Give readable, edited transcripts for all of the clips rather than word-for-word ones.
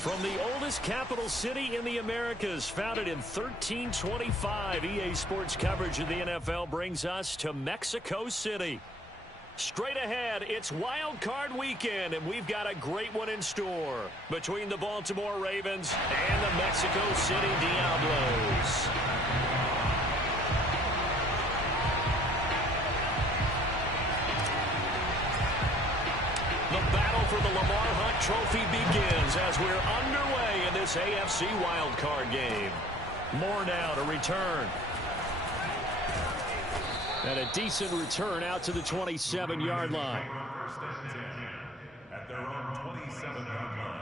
From the oldest capital city in the Americas, founded in 1325, EA Sports coverage of the NFL brings us to Mexico City. Straight ahead, it's Wildcard weekend, and we've got a great one in store between the Baltimore Ravens and the Mexico City Diablos. The battle for the Lamar Hunt Trophy begins as we're underway in this AFC Wildcard game. More now to return. And a decent return out to the 27-yard line. At their own 27-yard line.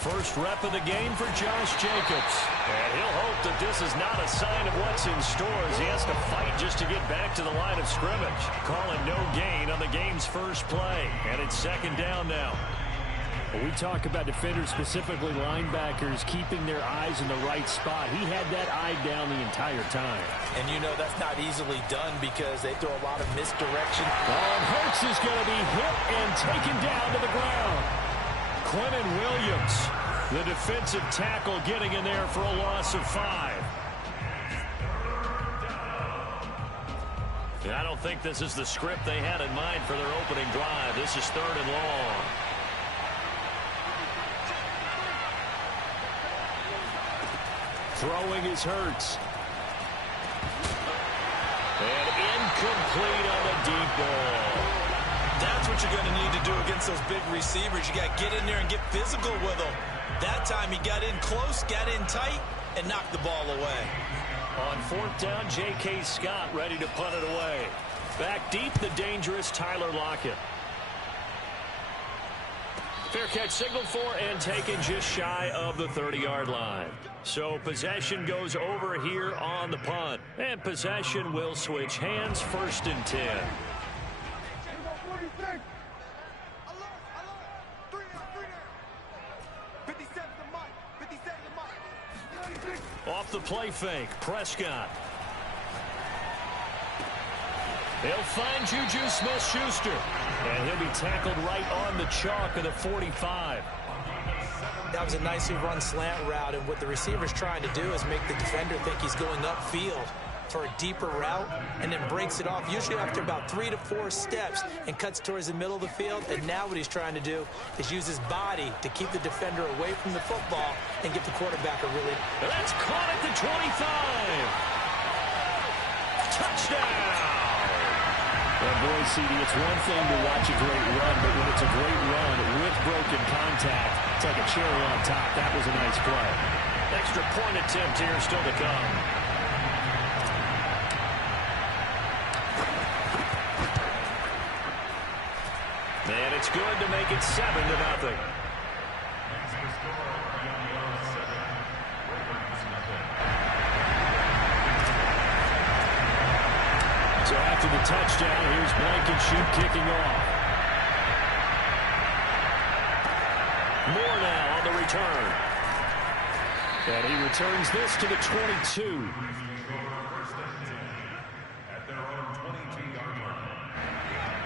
First rep of the game for Josh Jacobs. And he'll hope that this is not a sign of what's in store as he has to fight just to get back to the line of scrimmage. Calling no gain on the game's first play. And it's second down now. When we talk about defenders, specifically linebackers, keeping their eyes in the right spot. He had that eye down the entire time. And you know that's not easily done because they throw a lot of misdirection. And Hurts is going to be hit and taken down to the ground. Quentin Williams, the defensive tackle, getting in there for a loss of 5. I don't think this is the script they had in mind for their opening drive. This is 3rd and long. Throwing is Hurts. And incomplete on the deep ball. That's what you're going to need to do against those big receivers. You got to get in there and get physical with them. That time he got in close, got in tight, and knocked the ball away. On 4th down, J.K. Scott ready to punt it away. Back deep, the dangerous Tyler Lockett. Fair catch signaled for and taken just shy of the 30-yard line. So possession goes over here on the punt. And possession will switch hands, 1st and 10. Off the play fake, Prescott. They'll find Juju Smith-Schuster. And he'll be tackled right on the chalk of the 45. That was a nicely run slant route, and what the receiver's trying to do is make the defender think he's going upfield for a deeper route, and then breaks it off, usually after about 3 to 4 steps, and cuts towards the middle of the field. And now what he's trying to do is use his body to keep the defender away from the football and give the quarterback a really... That's caught at the 25. Touchdown! Well, boy, CD, it's one thing to watch a great run, but when it's a great run with broken contact, it's like a cherry on top. That was a nice play. Extra point attempt here still to come. And it's good to make it 7-0. So after the touchdown, here's Blankenship kicking off. Moore now on the return. And he returns this to the 22.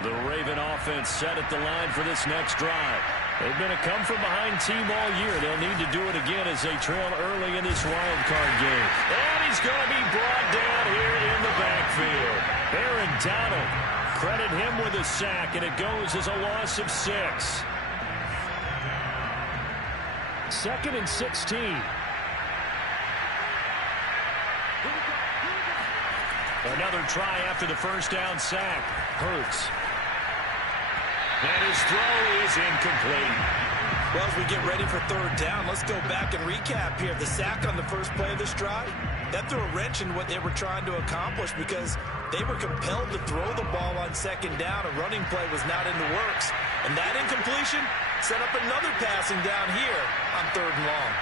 The Raven offense set at the line for this next drive. They've been a come-from-behind team all year. They'll need to do it again as they trail early in this wild card game. And he's going to be brought down here in the backfield. Aaron Donald, credit him with a sack, and it goes as a loss of 6. 2nd and 16. Another try after the first down sack. Hurts. And his throw is incomplete. Well, as we get ready for 3rd down, let's go back and recap here. The sack on the first play of this drive, that threw a wrench in what they were trying to accomplish because they were compelled to throw the ball on 2nd down. A running play was not in the works. And that incompletion set up another passing down here on 3rd and long.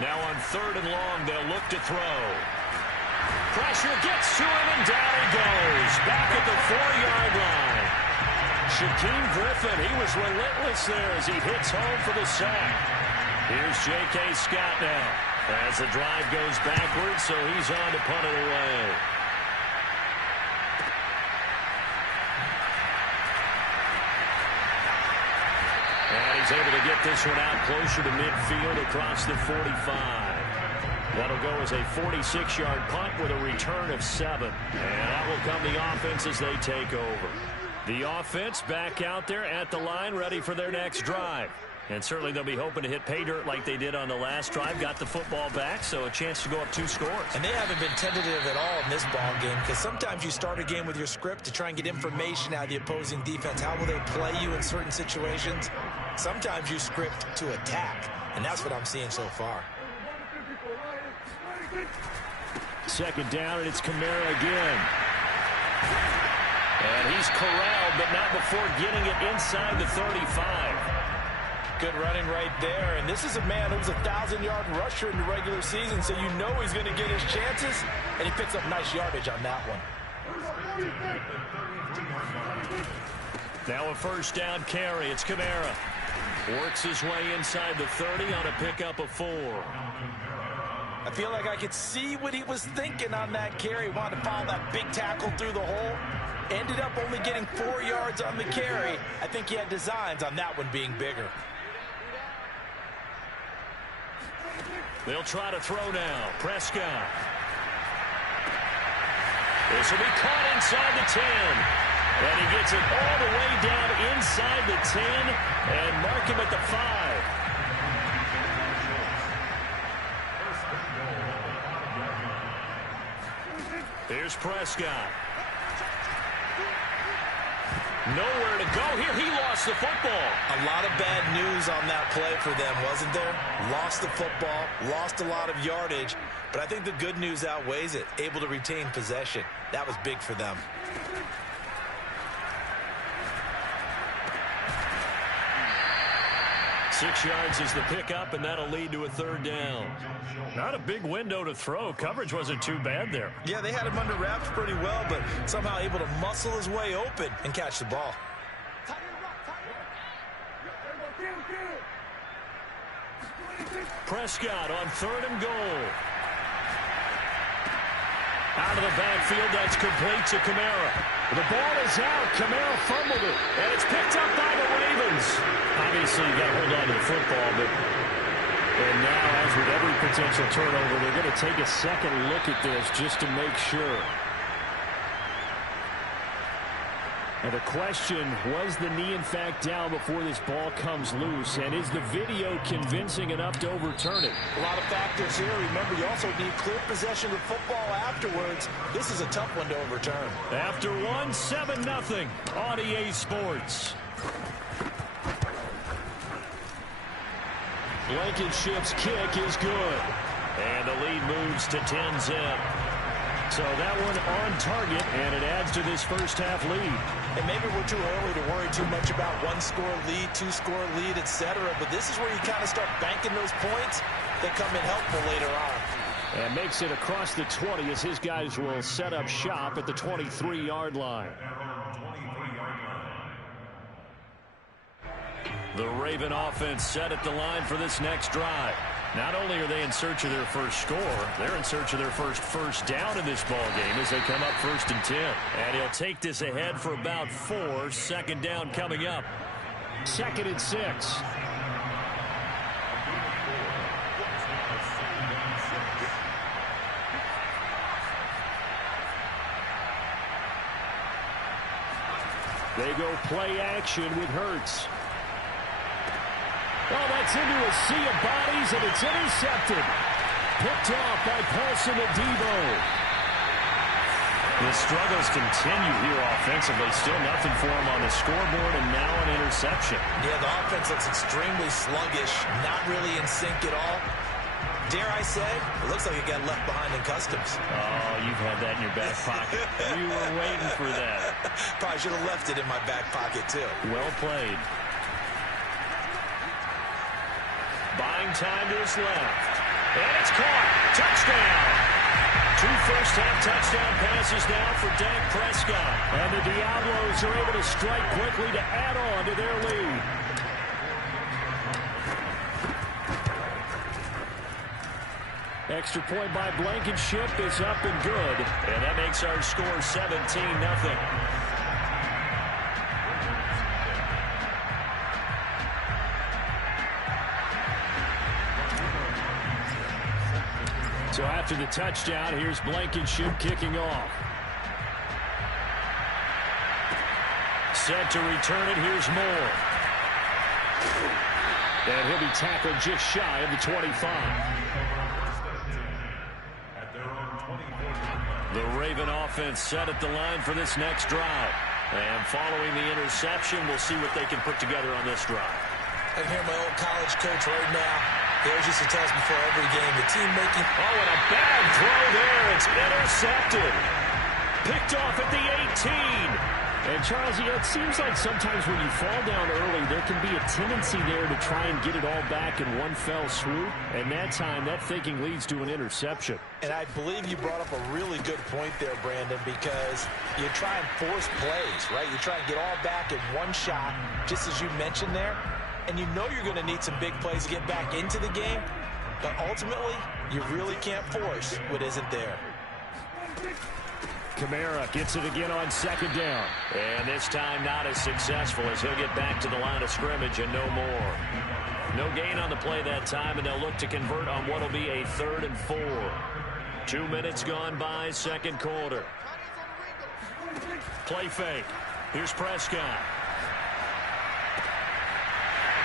Now on 3rd and long, they'll look to throw. Pressure gets to him, and down he goes. Back at the 4-yard line. Shaquem Griffin, he was relentless there as he hits home for the sack. Here's J.K. Scott now. As the drive goes backwards, so he's on to punt it away. And he's able to get this one out closer to midfield across the 45. That'll go as a 46-yard punt with a return of 7. And that will come the offense as they take over. The offense back out there at the line, ready for their next drive. And certainly they'll be hoping to hit pay dirt like they did on the last drive. Got the football back, so a chance to go up 2 scores. And they haven't been tentative at all in this ball game, because sometimes you start a game with your script to try and get information out of the opposing defense. How will they play you in certain situations? Sometimes you script to attack, and that's what I'm seeing so far. Second down, and it's Kamara again. And he's corralled, but not before getting it inside the 35. Good running right there, and this is a man who's a 1,000-yard rusher in the regular season, so you know he's going to get his chances, and he picks up nice yardage on that one. Now a first down carry. It's Kamara. Works his way inside the 30 on a pickup of 4. I feel like I could see what he was thinking on that carry. Wanted to follow that big tackle through the hole. Ended up only getting 4 yards on the carry. I think he had designs on that one being bigger. They'll try to throw now. Prescott. This will be caught inside the 10. And he gets it all the way down inside the 10 and mark him at the 5. Here's Prescott. Nowhere to go here. He lost the football. A lot of bad news on that play for them, wasn't there? Lost the football, lost a lot of yardage, but I think the good news outweighs it. Able to retain possession. That was big for them. Six yards is the pickup, and that'll lead to a third down. Not a big window to throw. Coverage wasn't too bad there. Yeah, they had him under wraps pretty well, but somehow able to muscle his way open and catch the ball. Prescott on 3rd and goal. Out of the backfield, that's complete to Kamara. The ball is out. Kamara fumbled it, and it's picked up by the Ravens. Obviously, you got to hold on to the football, and now, as with every potential turnover, they're going to take a second look at this just to make sure. And the question, was the knee in fact down before this ball comes loose? And is the video convincing enough to overturn it? A lot of factors here. Remember, you also need clear possession of football afterwards. This is a tough one to overturn. After one, 7-0 on EA Sports. Blankenship's kick is good. And the lead moves to 10-zip. So that one on target, and it adds to this first half lead. And maybe we're too early to worry too much about 1-score lead, 2-score lead, etc. But this is where you kind of start banking those points that come in helpful later on. And makes it across the 20 as his guys will set up shop at the 23-yard line. The Raven offense set at the line for this next drive. Not only are they in search of their first score, they're in search of their first down in this ball game as they come up 1st and 10. And he'll take this ahead for about 4. Second down coming up. 2nd and 6. They go play action with Hurts. Oh, that's into a sea of bodies, and it's intercepted. Picked off by Paulson Adebo. The struggles continue here offensively. Still nothing for him on the scoreboard, and now an interception. Yeah, the offense looks extremely sluggish, not really in sync at all. Dare I say, it looks like it got left behind in customs. Oh, you've had that in your back pocket. You were waiting for that. Probably should have left it in my back pocket, too. Well played. Buying time to his left. And it's caught. Touchdown. first half touchdown passes now for Dak Prescott. And the Diablos are able to strike quickly to add on to their lead. Extra point by Blankenship is up and good. And that makes our score 17-0. So after the touchdown, here's Blankenship kicking off. Set to return it. Here's Moore. And he'll be tackled just shy of the 25. The Raven offense set at the line for this next drive. And following the interception, we'll see what they can put together on this drive. I can hear my old college coach right now. He always used to tell us before every game, the team making... Oh, and a bad throw there. It's intercepted. Picked off at the 18. And, Charles, it seems like sometimes when you fall down early, there can be a tendency there to try and get it all back in one fell swoop. And that time, that thinking leads to an interception. And I believe you brought up a really good point there, Brandon, because you try and force plays, right? You try and get all back in one shot, just as you mentioned there. And you know you're going to need some big plays to get back into the game. But ultimately, you really can't force what isn't there. Kamara gets it again on second down. And this time not as successful as he'll get back to the line of scrimmage and no more. No gain on the play that time, and they'll look to convert on what will be a 3rd and 4. 2 minutes gone by, second quarter. Play fake. Here's Prescott.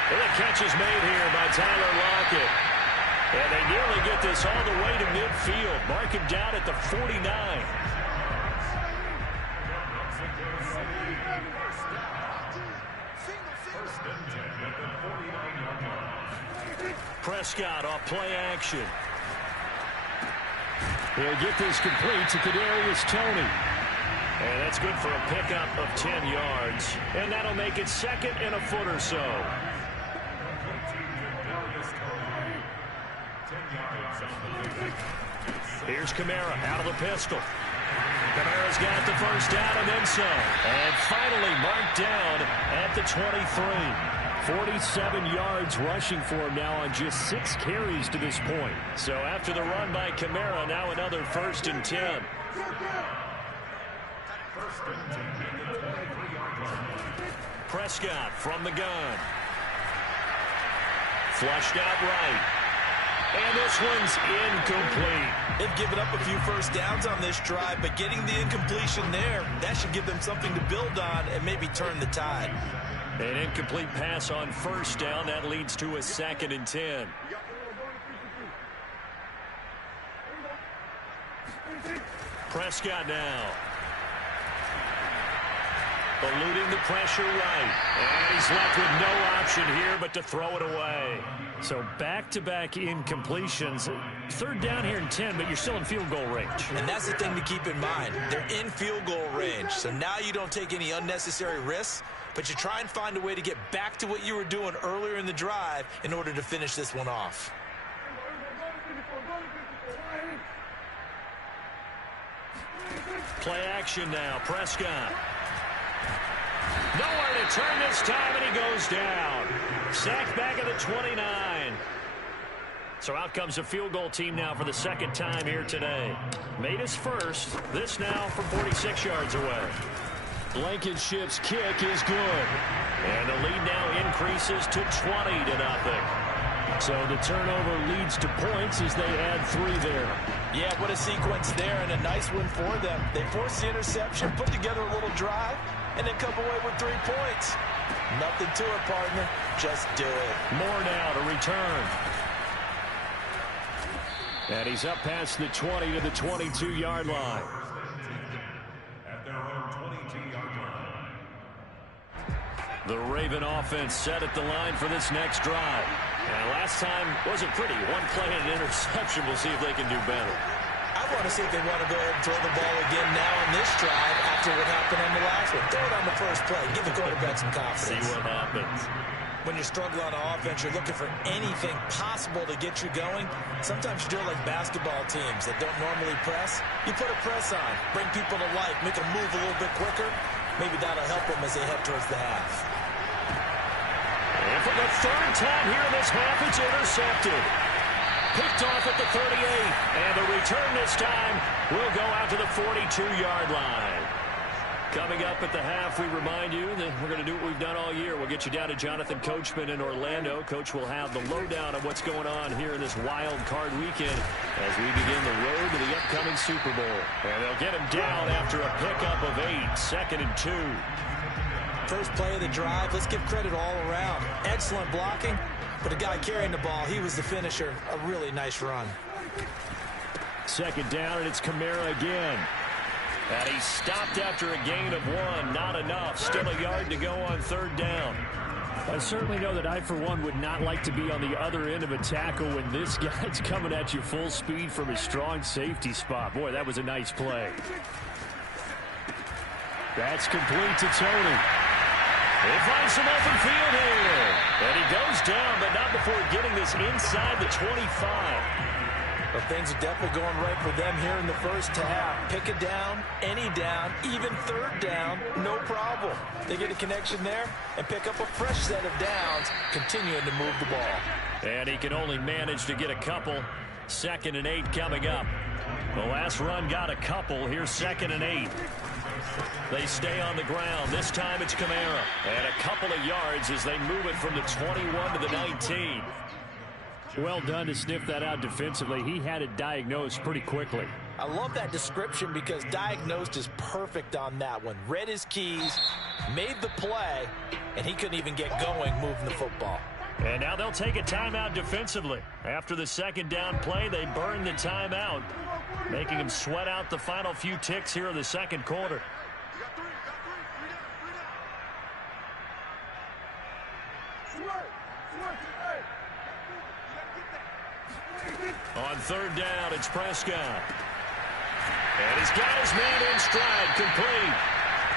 And the catch is made here by Tyler Lockett. And they nearly get this all the way to midfield. Mark him down at the 49. Prescott off play action. He'll get this complete to Kadarius Toney. And that's good for a pickup of 10 yards. And that'll make it 2nd and a foot or so. Here's Kamara out of the pistol. Kamara's got the first down and then some. And finally marked down at the 23. 47 yards rushing for him now on just 6 carries to this point. So after the run by Kamara, now another 1st and 10. Prescott from the gun. Flushed out right. And this one's incomplete. They've given up a few first downs on this drive, but getting the incompletion there, that should give them something to build on and maybe turn the tide. An incomplete pass on first down. That leads to a 2nd and 10. Prescott now. Eluding the pressure right. And he's left with no option here but to throw it away. So back-to-back incompletions. 3rd down here and 10, but you're still in field goal range. And that's the thing to keep in mind. They're in field goal range. So now you don't take any unnecessary risks, but you try and find a way to get back to what you were doing earlier in the drive in order to finish this one off. Play action now. Prescott. Nowhere to turn this time, and he goes down. Sacked back at the 29. So out comes a field goal team now for the 2nd time here today. Made his first. This now from 46 yards away. Blankenship's kick is good. And the lead now increases to 20-0. So the turnover leads to points as they add 3 there. Yeah, what a sequence there, and a nice one for them. They forced the interception, put together a little drive, and then come away with 3 points. Nothing to it, partner. Just do it. More now to return. And he's up past the 20 to the 22-yard line. At their own 22-yard line. The Raven offense set at the line for this next drive. And last time wasn't pretty. 1 play and an interception. We'll see if they can do better. I want to see if they want to go ahead and throw the ball again now on this drive after what happened on the last one. Throw it on the first play. Give the quarterback some confidence. See what happens. when you're struggling on offense, you're looking for anything possible to get you going. Sometimes you do it like basketball teams that don't normally press. You put a press on, bring people to life, make them move a little bit quicker. Maybe that'll help them as they head towards the half. And for the third time here in this half, it's intercepted. Picked off at the 38. And the return this time will go out to the 42-yard line. Coming up at the half, we remind you that we're going to do what we've done all year. We'll get you down to Jonathan Coachman in Orlando. Coach will have the lowdown of what's going on here in this wild card weekend as we begin the road to the upcoming Super Bowl. And they'll get him down after a pickup of 8, 2nd and 2. First play of the drive, let's give credit all around. Excellent blocking, but the guy carrying the ball, he was the finisher. A really nice run. 2nd down, and it's Kamara again. And he stopped after a gain of 1. Not enough. Still a yard to go on 3rd down. I certainly know that I, for one, would not like to be on the other end of a tackle when this guy's coming at you full speed from his strong safety spot. Boy, that was a nice play. That's complete to Tony. He finds some open field here. And he goes down, but not before getting this inside the 25. But things are definitely going right for them here in the first half. Pick a down, any down, even 3rd down, no problem. They get a connection there and pick up a fresh set of downs, continuing to move the ball. And he can only manage to get a couple. 2nd and 8 coming up. The last run got a couple. Here's 2nd and 8. They stay on the ground. This time it's Kamara. And a couple of yards as they move it from the 21 to the 19. Well done to sniff that out defensively. He had it diagnosed pretty quickly. I love that description because diagnosed is perfect on that one. Read his keys, made the play, and he couldn't even get going moving the football. And now they'll take a timeout defensively. After the 2nd down play, they burn the timeout, making them sweat out the final few ticks here in the 2nd quarter. On 3rd down, it's Prescott. And he's got his man in stride, complete.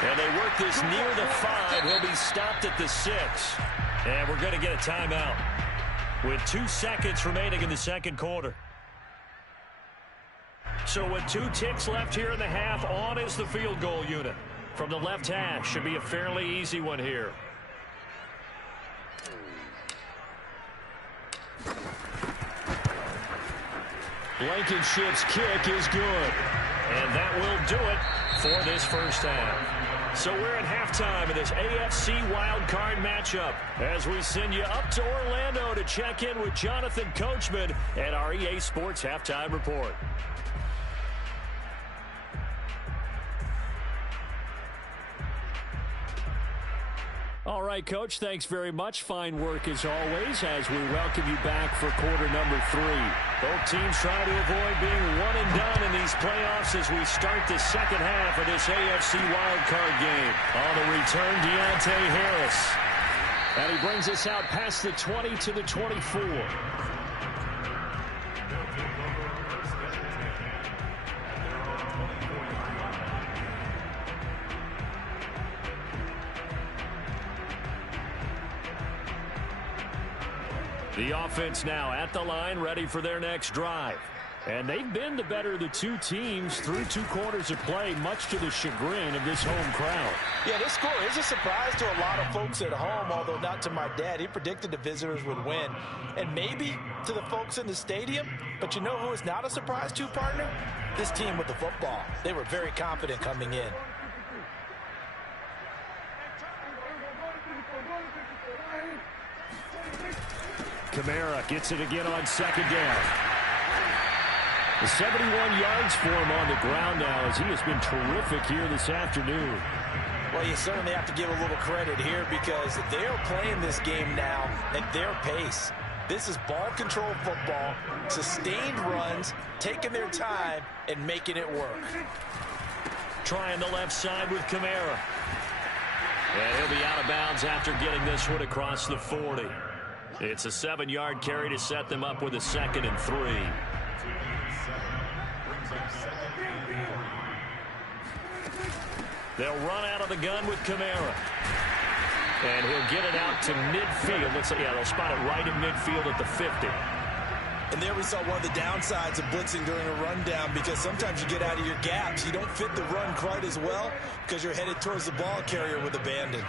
And they work this near the 5. He'll be stopped at the 6. And we're going to get a timeout with 2 seconds remaining in the 2nd quarter. So with 2 ticks left here in the half, on is the field goal unit. From the left hash, should be a fairly easy one here. Blankenship's kick is good. And that will do it for this first half. So we're at halftime in this AFC Wildcard matchup as we send you up to Orlando to check in with Jonathan Coachman at our EA Sports Halftime Report. All right, Coach, thanks very much. Fine work as always as we welcome you back for quarter number 3. Both teams try to avoid being one and done in these playoffs as we start the 2nd half of this AFC wildcard game. On the return, Deontay Harris. And he brings us out past the 20 to the 24. The offense now at the line, ready for their next drive. And they've been the better of the 2 teams through 2 quarters of play, much to the chagrin of this home crowd. Yeah, this score is a surprise to a lot of folks at home, although not to my dad. He predicted the visitors would win. And maybe to the folks in the stadium, but you know who is not a surprise to, partner? This team with the football. They were very confident coming in. Kamara gets it again on 2nd down. The 71 yards for him on the ground now as he has been terrific here this afternoon. Well, you certainly have to give a little credit here because they're playing this game now at their pace. This is ball control football, sustained runs, taking their time and making it work. Trying the left side with Kamara. And he'll be out of bounds after getting this one across the 40. It's a 7-yard carry to set them up with a 2nd and 3. They'll run out of the gun with Kamara. And he'll get it out to midfield. They'll spot it right in midfield at the 50. And there we saw one of the downsides of blitzing during a rundown, because sometimes you get out of your gaps. You don't fit the run quite as well because you're headed towards the ball carrier with abandon.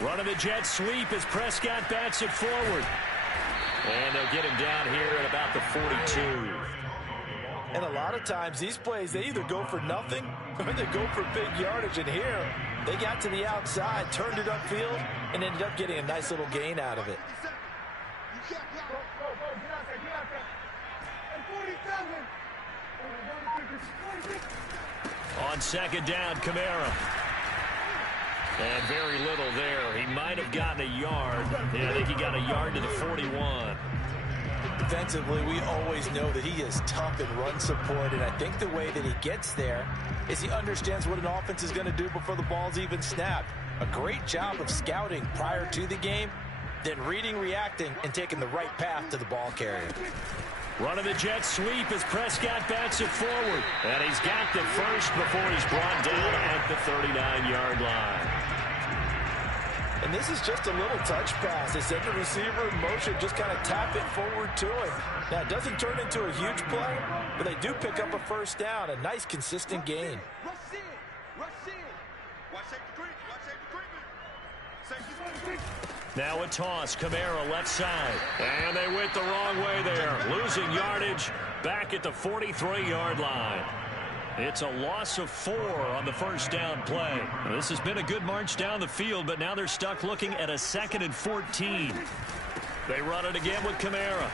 Running the jet sweep as Prescott bats it forward. And they'll get him down here at about the 42. And a lot of times these plays, they either go for nothing or they go for big yardage. And here, they got to the outside, turned it upfield, and ended up getting a nice little gain out of it. On second down, Kamara. And very little there. He might have gotten a yard. Yeah, I think he got a yard to the 41. Defensively, we always know that he is tough in run support, and I think the way that he gets there is he understands what an offense is going to do before the ball's even snapped. A great job of scouting prior to the game, then reading, reacting, and taking the right path to the ball carrier. Running the jet sweep as Prescott bats it forward. And he's got the first before he's brought down at the 39-yard line. And this is just a little touch pass. They send the receiver in motion, just kind of tap it forward to him. Now, it doesn't turn into a huge play, but they do pick up a first down, a nice, consistent gain. Now a toss, Kamara left side. And they went the wrong way there. Losing yardage back at the 43-yard line. It's a loss of 4 on the first down play. This has been a good march down the field, but now they're stuck looking at a 2nd and 14. They run it again with Kamara.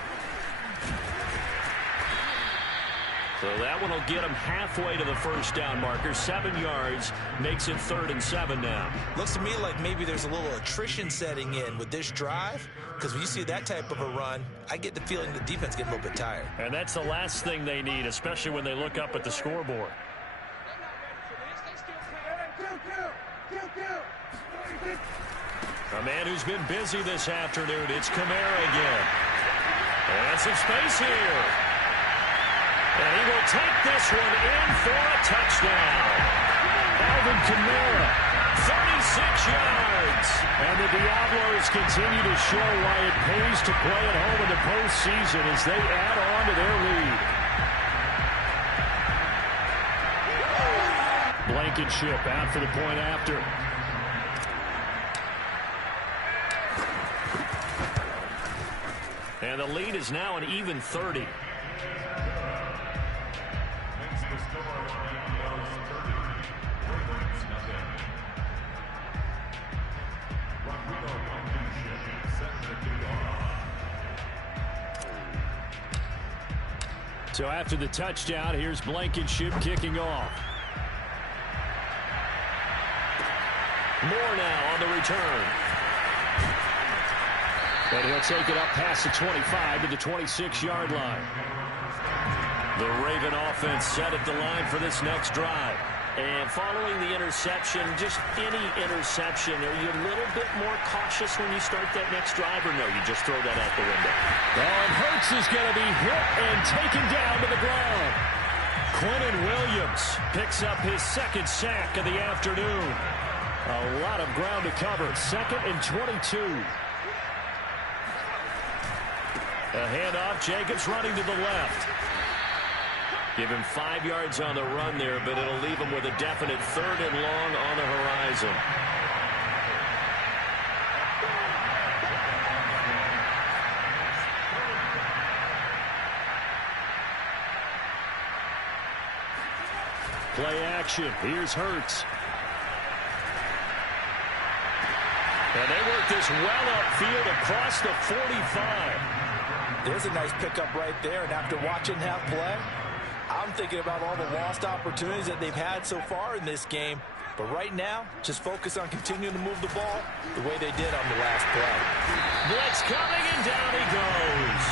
So that one will get them halfway to the first down marker. 7 yards makes it 3rd and 7 now. Looks to me like maybe there's a little attrition setting in with this drive, because when you see that type of a run, I get the feeling the defense getting a little bit tired. And that's the last thing they need, especially when they look up at the scoreboard. A man who's been busy this afternoon, it's Kamara again. And some space here. And he will take this one in for a touchdown. Alvin Kamara, 36 yards. And the Diablos continue to show why it pays to play at home in the postseason as they add on to their lead. Blankenship out for the point after. And the lead is now an even 30. So after the touchdown, here's Blankenship kicking off. Moore now on the return. And he'll take it up past the 25 to the 26-yard line. The Raven offense set at the line for this next drive. And following the interception, just any interception, are you a little bit more cautious when you start that next drive, or no, you just throw that out the window? And Hurts is going to be hit and taken down to the ground. Quentin Williams picks up his 2nd sack of the afternoon. A lot of ground to cover. 2nd and 22. A handoff, Jacobs running to the left. Give him 5 yards on the run there, but it'll leave him with a definite 3rd and long on the horizon. Play action. Here's Hurts. And they work this well upfield across the 45. There's a nice pickup right there, and after watching that play, I'm thinking about all the lost opportunities that they've had so far in this game. But right now, just focus on continuing to move the ball the way they did on the last play. Blitz coming, and down he goes.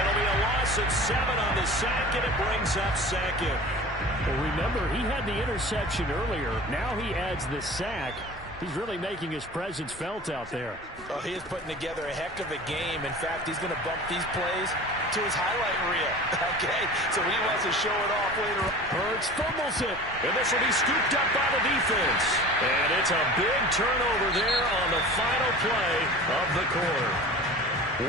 It'll be a loss of 7 on the sack, and it brings up 2nd. Well, remember, he had the interception earlier. Now he adds the sack. He's really making his presence felt out there. Oh, he is putting together a heck of a game. In fact, he's going to bump these plays to his highlight reel. Okay, so he wants to show it off later on. Hurts fumbles it. And this will be scooped up by the defense. And it's a big turnover there on the final play of the quarter.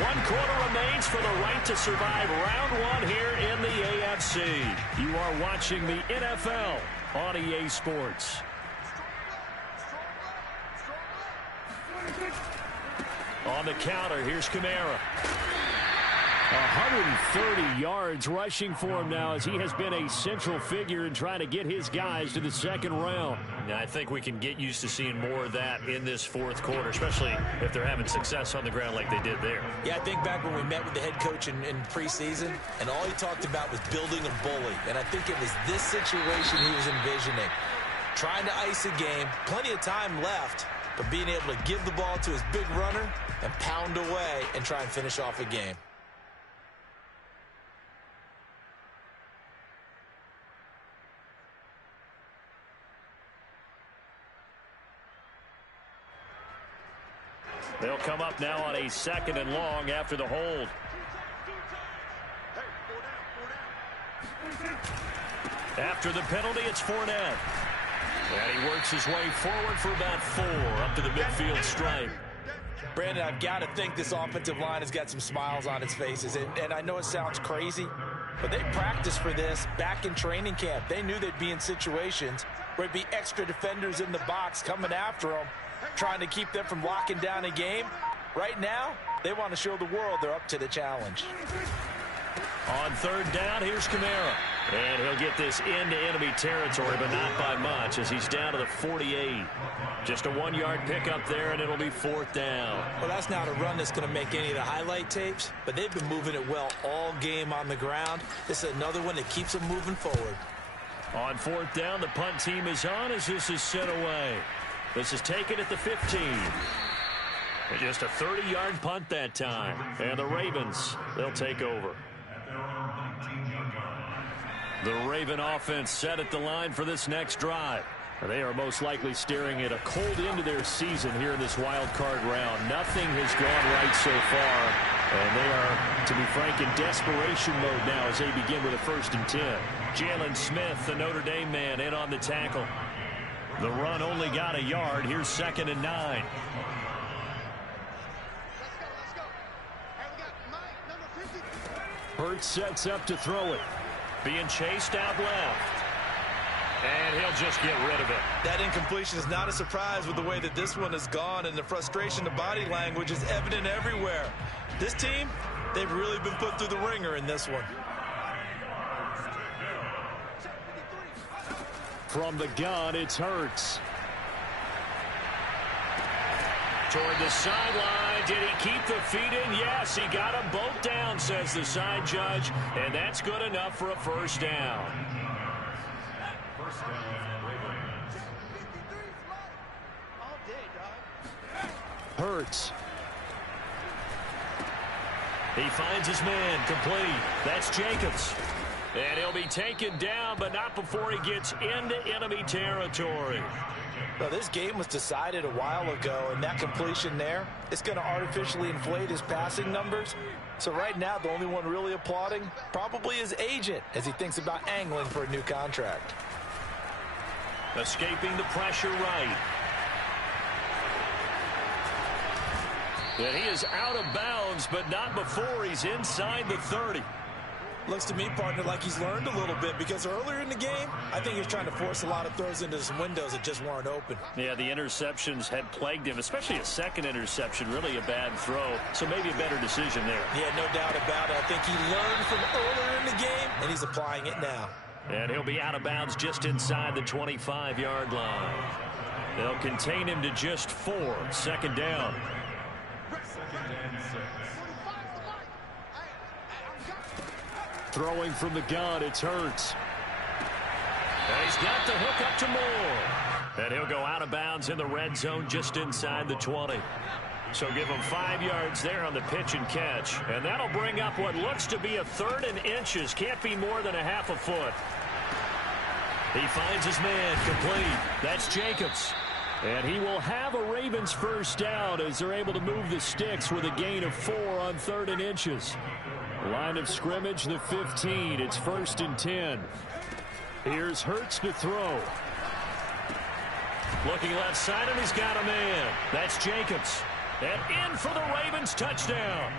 1 quarter remains for the right to survive round 1 here in the AFC. You are watching the NFL on EA Sports. On the counter, here's Kamara. 130 yards rushing for him now as he has been a central figure in trying to get his guys to the second round. Now, I think we can get used to seeing more of that in this fourth quarter, especially if they're having success on the ground like they did there. Yeah, I think back when we met with the head coach in preseason, and all he talked about was building a bully. And I think it was this situation he was envisioning. Trying to ice a game, plenty of time left, but being able to give the ball to his big runner and pound away and try and finish off a game. They'll come up now on a 2nd and long after the hold. After the penalty, it's Fournette. And he works his way forward for about 4 up to the midfield stripe. Brandon, I've got to think this offensive line has got some smiles on its faces. And I know it sounds crazy, but they practiced for this back in training camp. They knew they'd be in situations where there'd be extra defenders in the box coming after them, trying to keep them from locking down a game. Right now, they want to show the world they're up to the challenge. On 3rd down, here's Kamara. And he'll get this into enemy territory, but not by much as he's down to the 48. Just a 1-yard pickup there, and it'll be 4th down. Well, that's not a run that's going to make any of the highlight tapes, but they've been moving it well all game on the ground. This is another one that keeps them moving forward. On 4th down, the punt team is on as this is sent away. This is taken at the 15. And just a 30-yard punt that time. And the Ravens, they'll take over. The Raven offense set at the line for this next drive. They are most likely staring at a cold end to their season here in this wild card round. Nothing has gone right so far. And they are, to be frank, in desperation mode now as they begin with a 1st and 10. Jalen Smith, the Notre Dame man, in on the tackle. The run only got a yard. Here's 2nd and 9. Hurts sets up to throw it. Being chased out left. And he'll just get rid of it. That incompletion is not a surprise with the way that this one has gone, and the frustration, the body language is evident everywhere. This team, they've really been put through the ringer in this one. From the gun, it's Hurts. Toward the sideline. Did he keep the feet in? Yes, he got them both down, says the side judge. And that's good enough for a 1st down. Hurts. He finds his man complete. That's Jacobs. And he'll be taken down, but not before he gets into enemy territory. Well, this game was decided a while ago, and that completion there, it's going to artificially inflate his passing numbers. So right now, the only one really applauding probably his agent as he thinks about angling for a new contract. Escaping the pressure right. And he is out of bounds, but not before he's inside the 30. Looks to me, partner, like he's learned a little bit, because earlier in the game, I think he was trying to force a lot of throws into some windows that just weren't open. Yeah, the interceptions had plagued him, especially a 2nd interception, really a bad throw. So maybe a better decision there. Yeah, no doubt about it. I think he learned from earlier in the game, and he's applying it now. And he'll be out of bounds just inside the 25-yard line. They'll contain him to just 4. 2nd down. Throwing from the gun, it's Hurts. And he's got the hook up to Moore. And he'll go out of bounds in the red zone just inside the 20. So give him 5 yards there on the pitch and catch. And that'll bring up what looks to be a 3rd and inches. Can't be more than a half a foot. He finds his man complete. That's Jacobs. And he will have a Ravens first down as they're able to move the sticks with a gain of 4 on 3rd and inches. Line of scrimmage, the 15. It's 1st and 10. Here's Hurts to throw. Looking left side, and he's got a man. That's Jacobs. And in for the Ravens touchdown.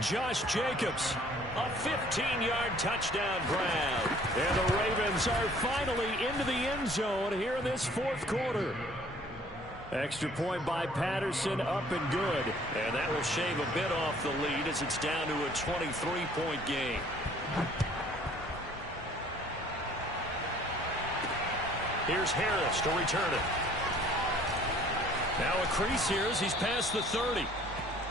Josh Jacobs, a 15-yard touchdown grab. And the Ravens are finally into the end zone here in this 4th quarter. Extra point by Patterson, up and good. And that will shave a bit off the lead as it's down to a 23-point game. Here's Harris to return it. Now a crease here as he's past the 30.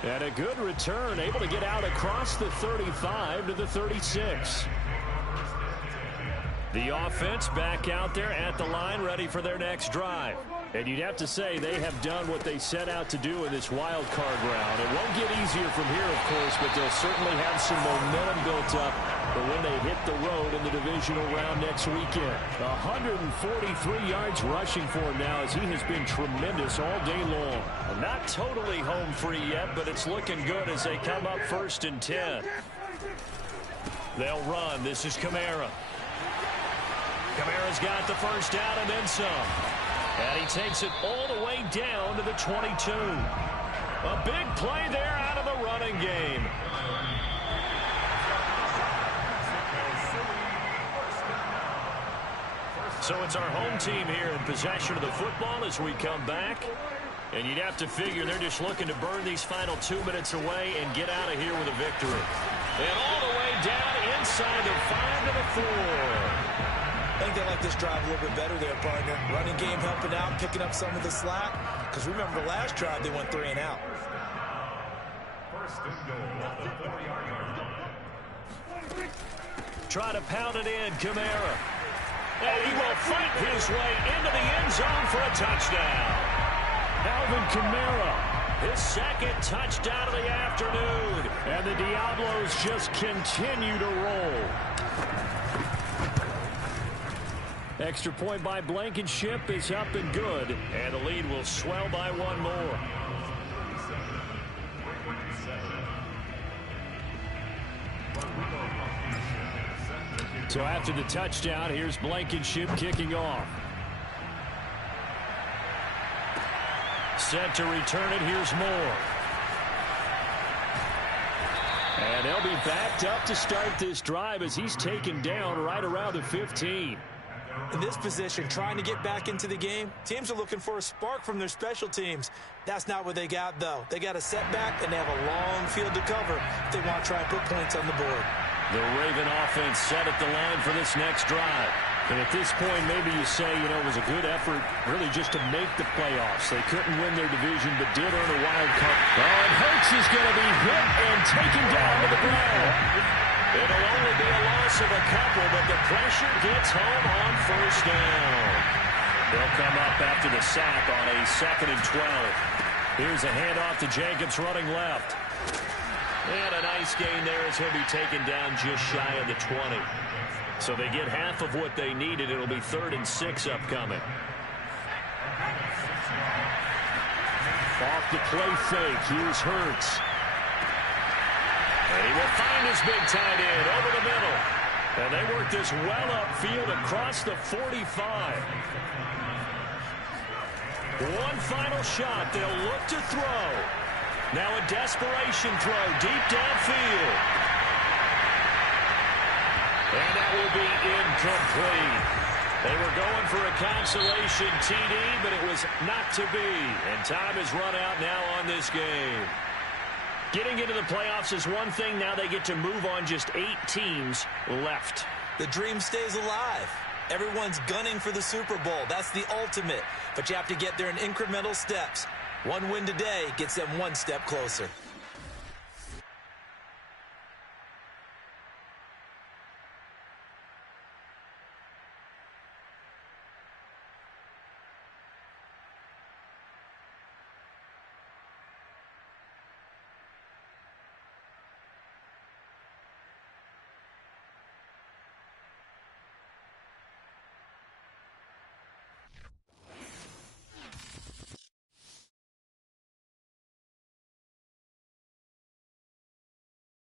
And a good return, able to get out across the 35 to the 36. The offense back out there at the line, ready for their next drive. And you'd have to say they have done what they set out to do in this wild card round. It won't get easier from here, of course, but they'll certainly have some momentum built up for when they hit the road in the divisional round next weekend. 143 yards rushing for him now as he has been tremendous all day long. Not totally home free yet, but it's looking good as they come up 1st and 10. They'll run. This is Kamara. Kamara's got the first down and then some. And he takes it all the way down to the 22. A big play there out of the running game. So it's our home team here in possession of the football as we come back. And you'd have to figure they're just looking to burn these final 2 minutes away and get out of here with a victory. And all the way down inside the 5 to the 4. I think they like this drive a little bit better there, partner. Running game helping out, picking up some of the slack. Because remember, the last drive, they went 3 and out. First and goal at the 4-yard line. Try to pound it in, Kamara. And he will fight his way into the end zone for a touchdown. Alvin Kamara, his 2nd touchdown of the afternoon. And the Diablos just continue to roll. Extra point by Blankenship is up and good. And the lead will swell by 1 more. So after the touchdown, here's Blankenship kicking off. Set to return it. Here's Moore. And they'll be backed up to start this drive as he's taken down right around the 15. In this position, trying to get back into the game, teams are looking for a spark from their special teams. That's not what they got, though. They got a setback, and they have a long field to cover if they want to try and put points on the board. The Raven offense set at the line for this next drive. And at this point, maybe you say, you know, it was a good effort really just to make the playoffs. They couldn't win their division, but did earn a wild card. Oh, and Hurts is going to be hit and taken down to the ground. It'll only be a loss of a couple, but the pressure gets home on first down. They'll come up after the sack on a 2nd and 12. Here's a handoff to Jacobs running left. And a nice gain there as he'll be taken down just shy of the 20. So they get half of what they needed. It'll be 3rd and 6 upcoming. Off the play fake. Here's Hurts. And he will find his big tight end over the middle. And they work this well upfield across the 45. One final shot. They'll look to throw. Now a desperation throw deep downfield. And that will be incomplete. They were going for a consolation TD, but it was not to be. And time has run out now on this game. Getting into the playoffs is one thing. Now they get to move on. Just 8 teams left. The dream stays alive. Everyone's gunning for the Super Bowl. That's the ultimate. But you have to get there in incremental steps. One win today gets them 1 step closer.